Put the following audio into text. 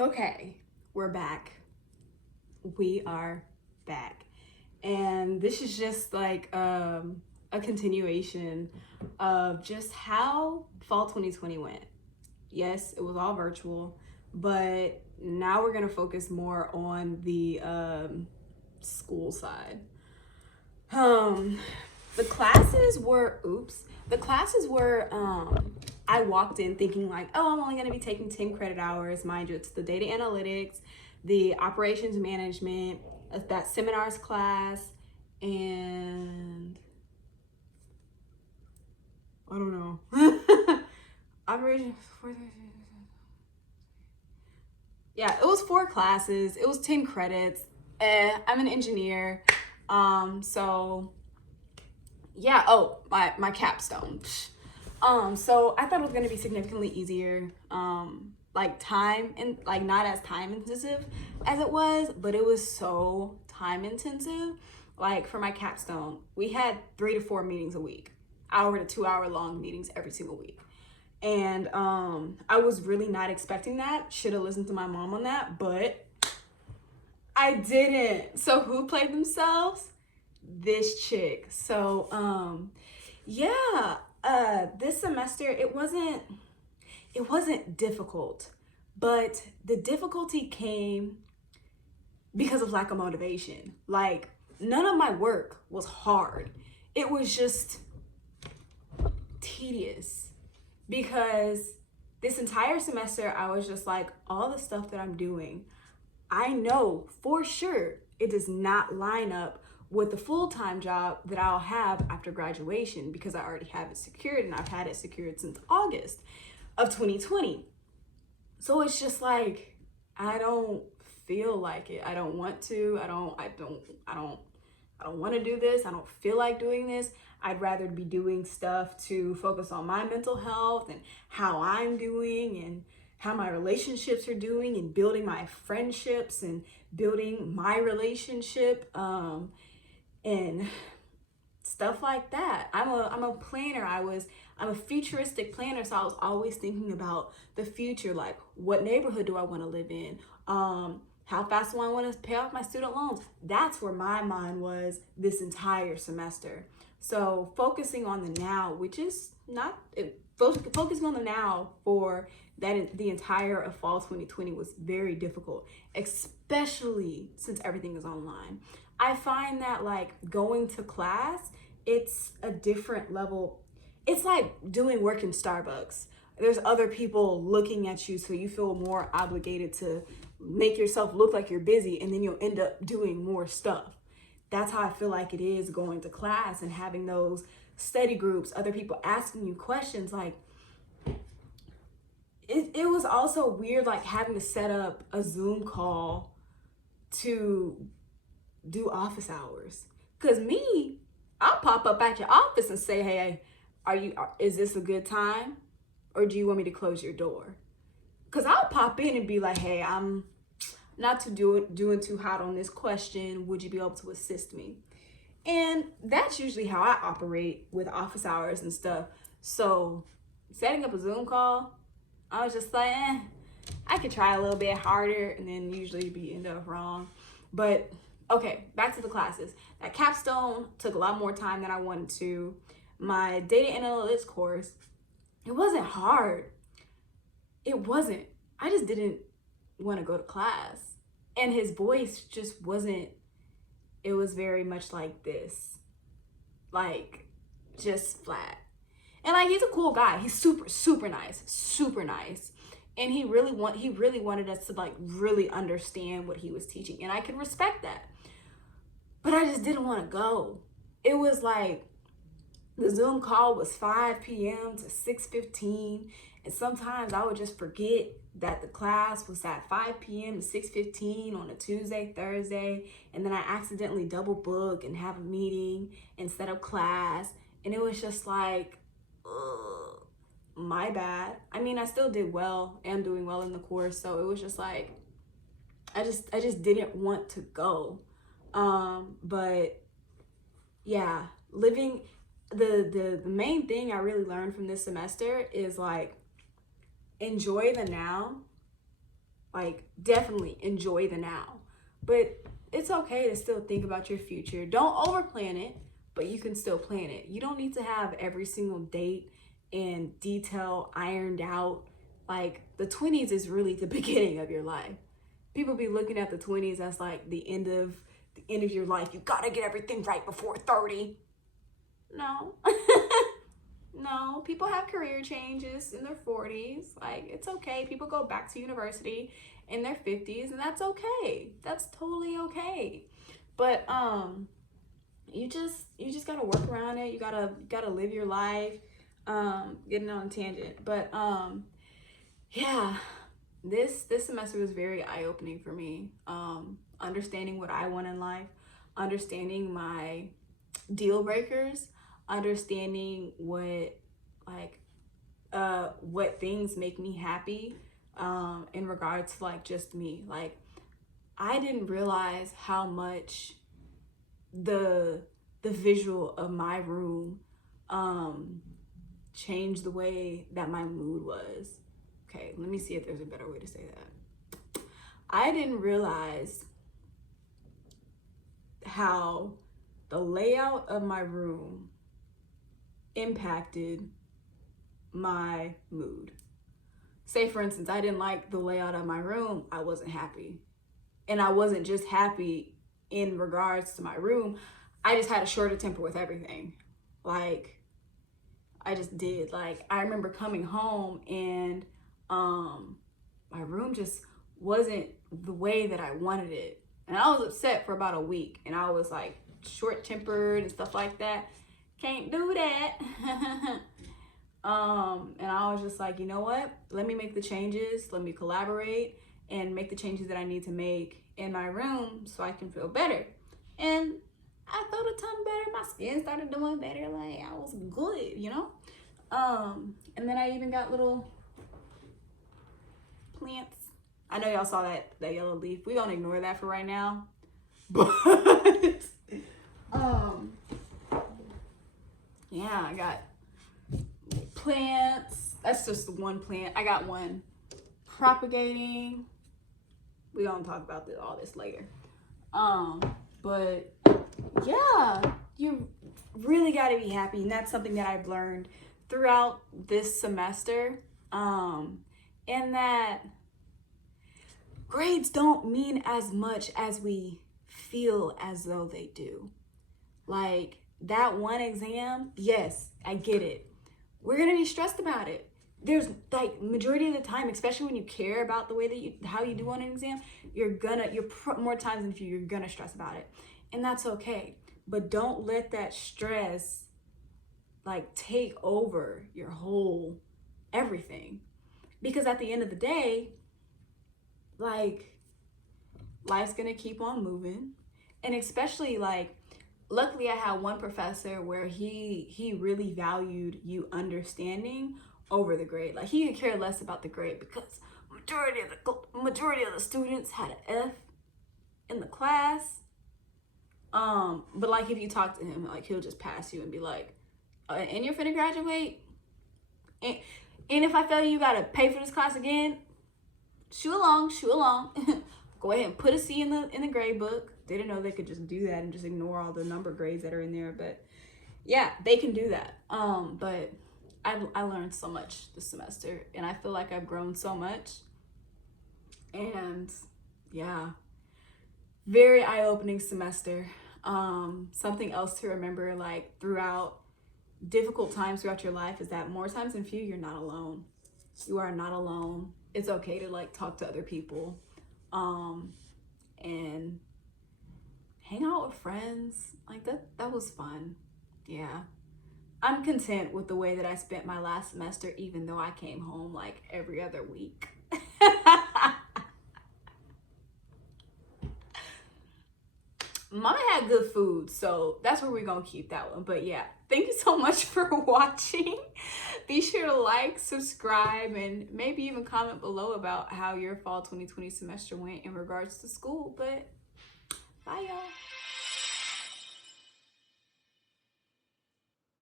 Okay, we're back. We are back. And this is just like a continuation of just how fall 2020 went. Yes, it was all virtual, but now we're going to focus more on the school side. Um, the classes were, I walked in thinking like, oh, I'm only going to be taking 10 credit hours. Mind you, it's the data analytics, the operations management, that seminars class, and I don't know. Operations, yeah, it was 4 classes. It was 10 credits. I'm an engineer. So yeah, oh, my capstone. So I thought it was gonna be significantly easier. Like time and like not as time intensive as it was, but it was so time intensive. Like for my capstone, we had 3 to 4 meetings a week, hour to 2 hour long meetings every single week. And I was really not expecting that. Should have listened to my mom on that, but I didn't. So who played themselves? This chick. So yeah, this semester it wasn't difficult, but the difficulty came because of lack of motivation. Like none of my work was hard. It was just tedious because this entire semester I was just like, all the stuff that I'm doing, I know for sure it does not line up with the full-time job that I'll have after graduation because I already have it secured and I've had it secured since August of 2020. So it's just like I don't feel like it. I don't want to. I don't want to do this. I don't feel like doing this. I'd rather be doing stuff to focus on my mental health and how I'm doing and how my relationships are doing and building my friendships and building my relationship and stuff like that. I'm a planner. I'm a futuristic planner, so I was always thinking about the future, like what neighborhood do I want to live in? How fast do I want to pay off my student loans? That's where my mind was this entire semester. So focusing on the now, which is not focusing on the now for that the entire of fall 2020 was very difficult, especially since everything is online. I find that like going to class, it's a different level. It's like doing work in Starbucks. There's other people looking at you, so you feel more obligated to make yourself look like you're busy, and then you'll end up doing more stuff. That's how I feel like it is going to class and having those study groups, other people asking you questions. Like it was also weird like having to set up a Zoom call to do office hours. Cause me, I'll pop up at your office and say, hey, is this a good time? Or do you want me to close your door? Cause I'll pop in and be like, hey, I'm not to doing too hot on this question. Would you be able to assist me? And that's usually how I operate with office hours and stuff. So setting up a Zoom call, I was just like, I could try a little bit harder and then usually end up wrong. But okay, back to the classes. That capstone took a lot more time than I wanted to. My data analytics course, it wasn't hard. It wasn't. I just didn't want to go to class. And his voice just wasn't, it was very much like this. Like, just flat. And like he's a cool guy. He's super nice. Super nice. And he really wanted us to like really understand what he was teaching. And I could respect that. But I just didn't want to go. It was like the Zoom call was 5 p.m. to 6:15. And sometimes I would just forget that the class was at 5 p.m. to 6:15 on a Tuesday, Thursday. And then I accidentally double book and have a meeting instead of class. And it was just like, ugh, my bad. I mean, I still did well, am doing well in the course. So it was just like, I just didn't want to go. But yeah, living the main thing I really learned from this semester is like enjoy the now Like, definitely enjoy the now. But it's okay to still think about your future. Don't overplan it, but you can still plan it. You don't need to have every single date and detail ironed out. Like, the 20s is really the beginning of your life. People be looking at the 20s as like the end of your life. You gotta get everything right before 30. No. No, people have career changes in their 40s. Like, it's okay. People go back to university in their 50s, and that's okay. That's totally okay. But you just gotta work around it. You gotta live your life. Getting on a tangent. But yeah, this semester was very eye-opening for me. Understanding what I want in life, understanding my deal breakers, understanding what things make me happy, in regards to like just me. Like, I didn't realize how much the visual of my room changed the way that my mood was. Okay, let me see if there's a better way to say that. I didn't realize how the layout of my room impacted my mood. Say, for instance, I didn't like the layout of my room, I wasn't happy. And I wasn't just happy in regards to my room, I just had a shorter temper with everything. Like, I just did. Like, I remember coming home and my room just wasn't the way that I wanted it. And I was upset for about a week, and I was like short tempered and stuff like that. Can't do that. And I was just like, you know what? Let me make the changes. Let me collaborate and make the changes that I need to make in my room so I can feel better. And I felt a ton better. My skin started doing better. Like, I was good, you know? And then I even got little plants. I know y'all saw that yellow leaf. We gonna ignore that for right now. But yeah, I got plants. That's just the one plant. I got one propagating. We gonna talk about all this later. But yeah, you really gotta be happy, and that's something that I've learned throughout this semester. And that grades don't mean as much as we feel as though they do. Like, that one exam, yes, I get it. We're gonna be stressed about it. There's like majority of the time, especially when you care about the way that how you do on an exam, more times than few, you're gonna stress about it, and that's okay. But don't let that stress like take over your whole everything, because at the end of the day, like, life's gonna keep on moving. And especially, like, luckily I had one professor where he really valued you understanding over the grade. Like, he could care less about the grade, because majority of the students had an F in the class. But like, if you talk to him, like, he'll just pass you and be like, and you're finna graduate, and if I fail you gotta pay for this class again. Shoot along. Go ahead and put a C in the grade book. They didn't know they could just do that and just ignore all the number grades that are in there. But yeah, they can do that. But I learned so much this semester, and I feel like I've grown so much. And yeah, very eye-opening semester. Something else to remember, like, throughout difficult times throughout your life, is that more times than few, you're not alone. You are not alone. It's okay to like talk to other people, and hang out with friends. Like, that was fun. Yeah, I'm content with the way that I spent my last semester, even though I came home like every other week. Mama had good food, so that's where we're gonna keep that one. But yeah, thank you so much for watching. Be sure to like, subscribe, and maybe even comment below about how your fall 2020 semester went in regards to school. But bye, y'all.